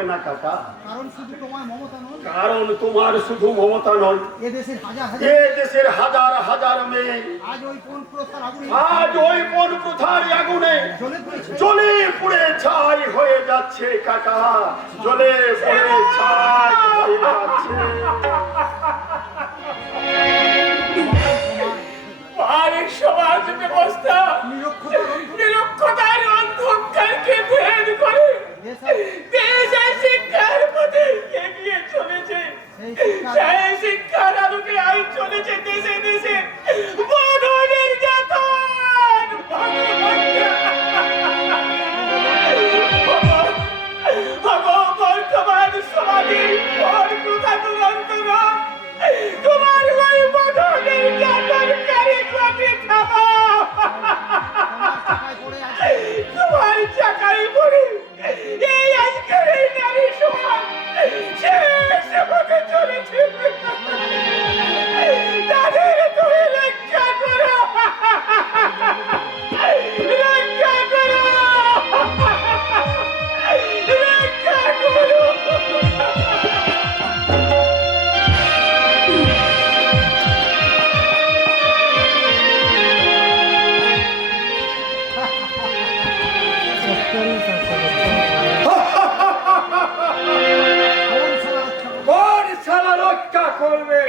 হবে না কাকা। কারণ শুধু তোমার মমতা নয়, কারণ তোমার শুধু মমতা নয়, এ দেশের হাজার হাজার মেয়ে আজ ওই কোন প্রথার আগুনে জ্বলে পুড়ে ছাই হয়ে যাচ্ছে কাকা, জ্বলে পুড়ে ছাই হয়ে যাচ্ছে। সমাজ ব্যবস্থা নিরক্ষতার অন্ধকারকে ভেদ করে দেশ শিক্ষার পথে এগিয়ে চলেছে। সেই শিক্ষার আলোকে আই চলেছে দেশে দেশে বধ নির্যাতন। বর্তমান সমাজে প্রথা দুরন্তর তোমার ওই বধ নির্যাতনকারী গতি থামা। তোমার চাকায় পড়ে এই আজকের এই নারী সমাজ শেষ পথে চলেছে। তাদের তুমি রক্ষা করো, রক্ষা করো, রক্ষা করো। কোন শালা রক্ষা করবে?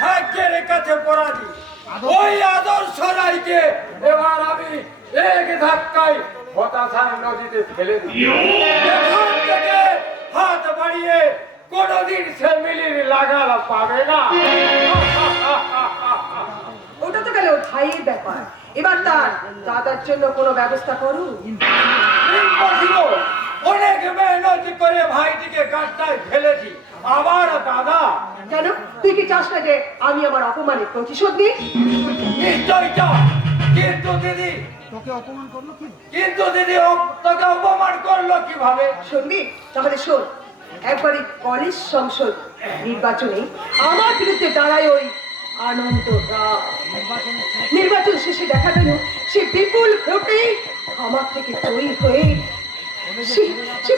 ভাগ্যের কাছে পরাধী ওই আদর্শ রায়কে এবার আমি এক ধাক্কায় হতাশার নদীতে ফেলে দিই। এখান থেকে হাত বাড়িয়ে কোনদিন সে মিলির লাগাল পাবে না। ওটা তো গেল ভাইয়ের ব্যাপার, এবার তার দাদার জন্য কোনো ব্যবস্থা করুন। অনেক মেহনত করে ভাইটিকে গাছটায় ফেলেছি, আবার দাদা। কেন তুই কি চাস না যে আমি আমার অপমানের প্রতিশোধ নিই? নিশ্চয়ই চাও, কিন্তু দিদি তোকে অপমান করলো কি? কিন্তু দিদি তোকে অপমান করলো কিভাবে? শুনবি? তাহলে শোন, একবারই কলেজ সংসদ নির্বাচনে আমার বিরুদ্ধে দাঁড়ায় ওই আনন্দ রায়। নির্বাচন শেষে দেখা গেল সে বিপুল ভোটে আমার থেকে জয়ী হয়ে সে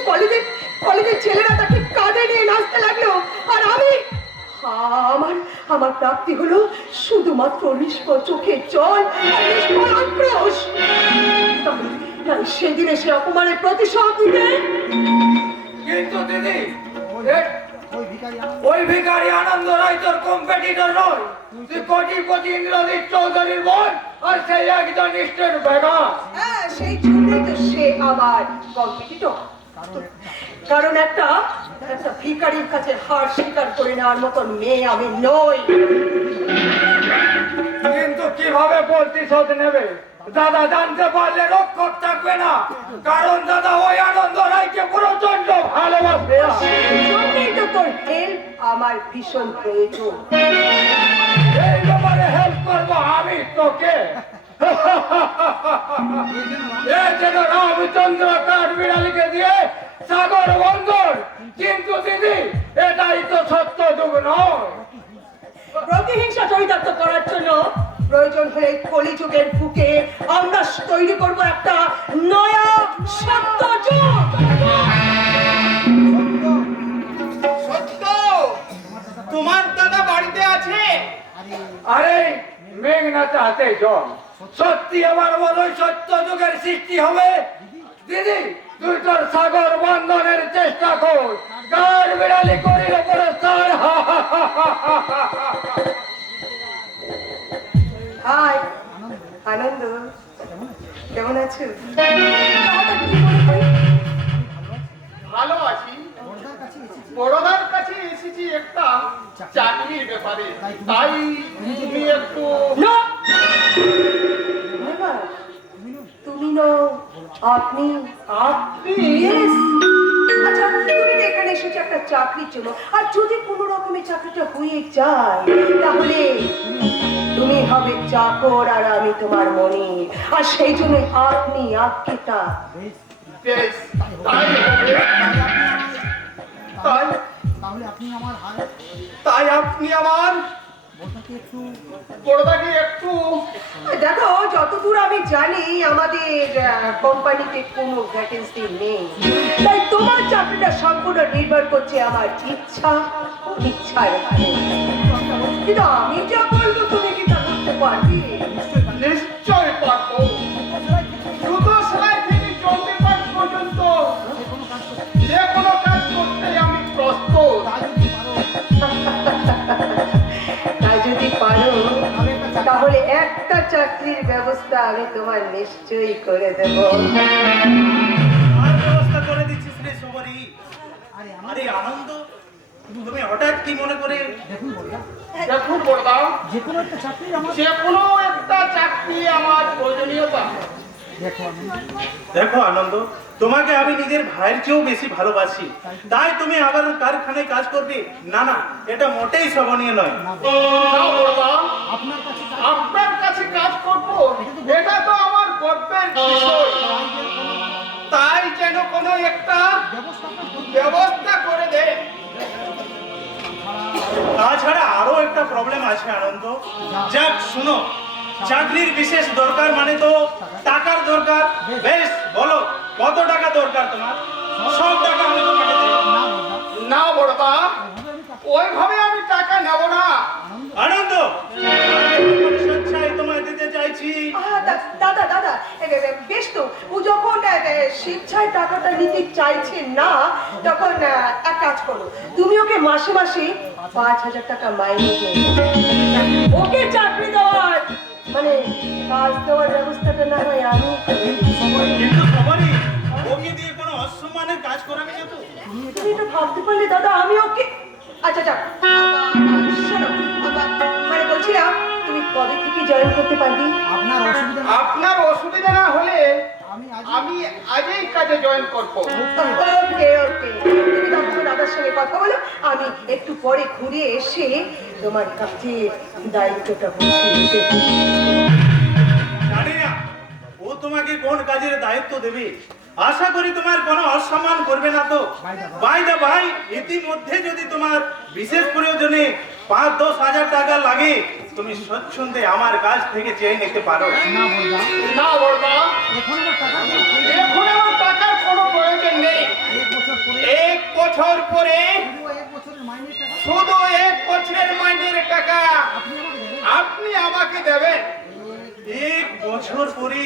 কলেজের ছেলেরা তাকে কাঁধে নিয়ে নাচতে লাগলো, আর আমি আমার প্রাপ্তি হলো শুধুমাত্র নিষ্পদ চোখের জল, আক্রোশ। তাই সেদিনে সে অপমানের প্রতিশোধ নিতে। কিন্তু দিদি ওই ভিখারি আনন্দ রায় তোর কম্পিটিটর নয়, তুই কোটিপতি ইন্দ্রজিৎ চৌধুরীর বোন, আর সেই একজন নিষ্ঠুর বেগম। হ্যাঁ, সেই জন্যই তো সে আমার কম্পিটিটর। কারণ একটা ভিখারির কাছে হার স্বীকার করে নেওয়ার মতন মেয়ে আমি নই। কিন্তু কিভাবে প্রতিশোধ নেবে? দাদা জানতে পারলে রক্ষক থাকবে না, কারণ দাদা ওই আনন্দ রায়কে প্রচন্ড ভালোবাসে। জন্যই তো তোর হেল্প আমার ভীষণ প্রয়োজন। এই ব্যাপারে হেল্প করবো আমি তোকে। এ যেন রামচন্দ্র কাঠবিড়ালিকে দিয়ে সাগর বন্দর, কিন্তু দিদি এটাই তো সত্য যুগ নয়। প্রতিহিংসা চরিতার্থ করার জন্য প্রয়োজন হলে কলিযুগের বুকে আমরা তৈরি করব একটা নয়া সত্য যুগ। সত্য, তোমার দাদা বাড়িতে আছে? আরে মেঘনা চাতে জল, সত্যি আমার বলো সত্য যুগের সৃষ্টি হবে। দিদি তুই তোর সাগর বন্ধনের চেষ্টা কর, কার বিড়ালি করিল পুরস্কার। হাই আনন্দ, কেমন আছো? ভালো আছি। বড়দার কাছে এসেছি একটা চাকরির ব্যাপারে, তাই তুমি একটু। তুমি নও, আপনি। আপনি? আচ্ছা, তুমি তো এখানে এসেছো একটা চাকরির জন্য, আর যদি কোনো রকমের চাকরিটা হয়ে যায় তাহলে তুমি হবে চাকর আর আমি তোমার মনি, আর সেই জন্য আপনি আজ্ঞেতা। বেশ, তাই হবে। তাহলে আপনি আমার তাই আপনি আমার বড়দাকে একটু বড়দাকে একটু একটু দেখো, যতদূর আমি জানি আমাদের কোম্পানিতে কোনো ভ্যাকেন্সি নেই, তাই তোমার চাকরিটা সম্পূর্ণ নির্ভর করছে আমার ইচ্ছা অনিচ্ছার উপর। কিন্তু আমি যা বলবো তুমি কি তা করতে পারবে? নিশ্চয় পারবো। জুতো সেলাই থেকে চলতে পাঠ পর্যন্ত যে কোনো কাজ করতে আমি প্রস্তুত। তাই যদি পারো তাহলে একটা চাকরির ব্যবস্থা আমি তোমার নিশ্চয়ই করে দেব। আর ব্যবস্থা করে দিচ্ছিস রে সবারই। আরে আরে আনন্দ, তুমি হঠাৎ কি মনে করে? দেখুন বললা, দেখুন বড়দা, যে কোনো একটা চাকরি আমার যে কোনো একটা চাকরি আমার প্রয়োজনীয়তা। দেখো আমি দেখো আনন্দ, তোমাকে আমি নিজের ভাইয়ের চেয়েও বেশি ভালোবাসি, তাই তুমি আবার কারখানায় কাজ করবে? না না, এটা মোটেই শোভনীয় নয়। না না বড়দা, আপনার কাছে আপনার কাছে কাজ করবো এটা তো আমার গর্বের বিষয়। তাই যেন কোনো একটা ব্যবস্থা করে দেয়। তাছাড়া আরো একটা প্রবলেম আছে আনন্দ। যাক শুনো, চাকরির বিশেষ দরকার মানে তো টাকার দরকার। বেশ বলো, কত টাকা দরকার তোমার? সব টাকা আমি তোমাকে দেব। না বড়দা, ওইভাবে আমি টাকা নেব না। আনন্দ, স্বেচ্ছায় তোমায় দিতে চাইছি। দাদা দাদা, বেশ তো, ও যখন স্বেচ্ছায় টাকাটা নিতে চাইছে না, তখন এক কাজ করো, তুমি ওকে মাসে মাসে 5,000 টাকা মাইনে দিও। ওকে চাকরি দেওয়ার মানে কাজ দেওয়ার ব্যবস্থাটা না হয় আমি করে দিই। কিন্তু সবারই ওকে দিয়ে কোনো অসম্মানের কাজ করাবে না তো? তুমি এটা ভাবতে পারলে দাদা, আমি ওকে আচ্ছা আচ্ছা শোনো, মানে বলছিলাম তুমি কবে থেকে জয়েন করতে পারবি? আপনার অসুবিধা নেই, আপনার অসুবিধা না হলে আমি আজ আমি আজই কাজে জয়েন করব। ওকে ওকে, তুমি তখন দাদার সঙ্গে কথা বলো, আমি একটু পরে ঘুরে এসে তোমার কাছে দায়িত্বটা বুঝিয়ে দেবো। জানি না ও তোমাকে কোন কাজের দায়িত্ব দেবে। আশা করি তোমার কোনো অসম্মান করবে না তো? বাই দা ভাই, ইতিমধ্যে যদি তোমার বিশেষ প্রয়োজনে 5-10 হাজার টাকা লাগে, তুমি স্বচ্ছন্দে আমার কাছ থেকে চেয়ে নিতে পারো। না বললাম না বড়দা, এখন আমার টাকা এখন আমার টাকার কোনো প্রয়োজন নেই। 1 বছর পরে 1 বছর পরে পুরো 1 বছরের মাইনের টাকা শুধু 1 বছরের মাইনের টাকা আপনি আমাকে দেবেন। আপনি আমাকে দেবেন। 1 বছর পরে?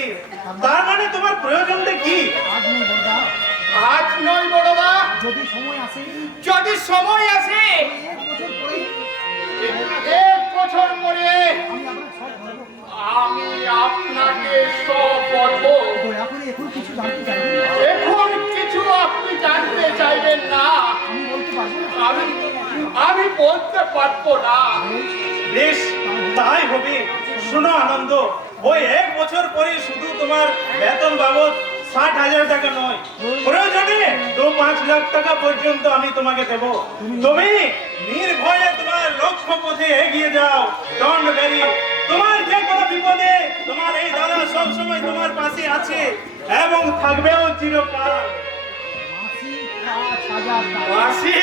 তার মানে তোমার প্রয়োজনটা কি? আজ নেই বললাম, আজ নয় বড়দা, যদি সময় আসে যদি সময় আসে 1 বছর পরে 1 বছর পরে আমি আপনাকে সব বলবো। আমি আপনাকে সব বলবো। দয়া করে এখন কিছু জানতে চাইবেন না, এখন কিছু আপনি জানতে চাইবেন না, আমি বলতে পারবো না। আমি আমি বলতে পারবো না। বেশ, তাই হবে। শোনো আনন্দ, ওই 1 বছর পরে শুধু তোমার বেতন বাবদ 60,000 টাকা নয়, প্রয়োজনে 2-5 লাখ টাকা পর্যন্ত আমি তোমাকে দেব। তুমি নির্ভয়ে তোমার লক্ষ্য পথে এগিয়ে যাও। Don't very. তোমার যে কোনো বিপদে তোমার এই দাদা সব সময় তোমার পাশে আছে এবং থাকবেও চিরকাল। মাসিক 5,000 টাকা। মাসি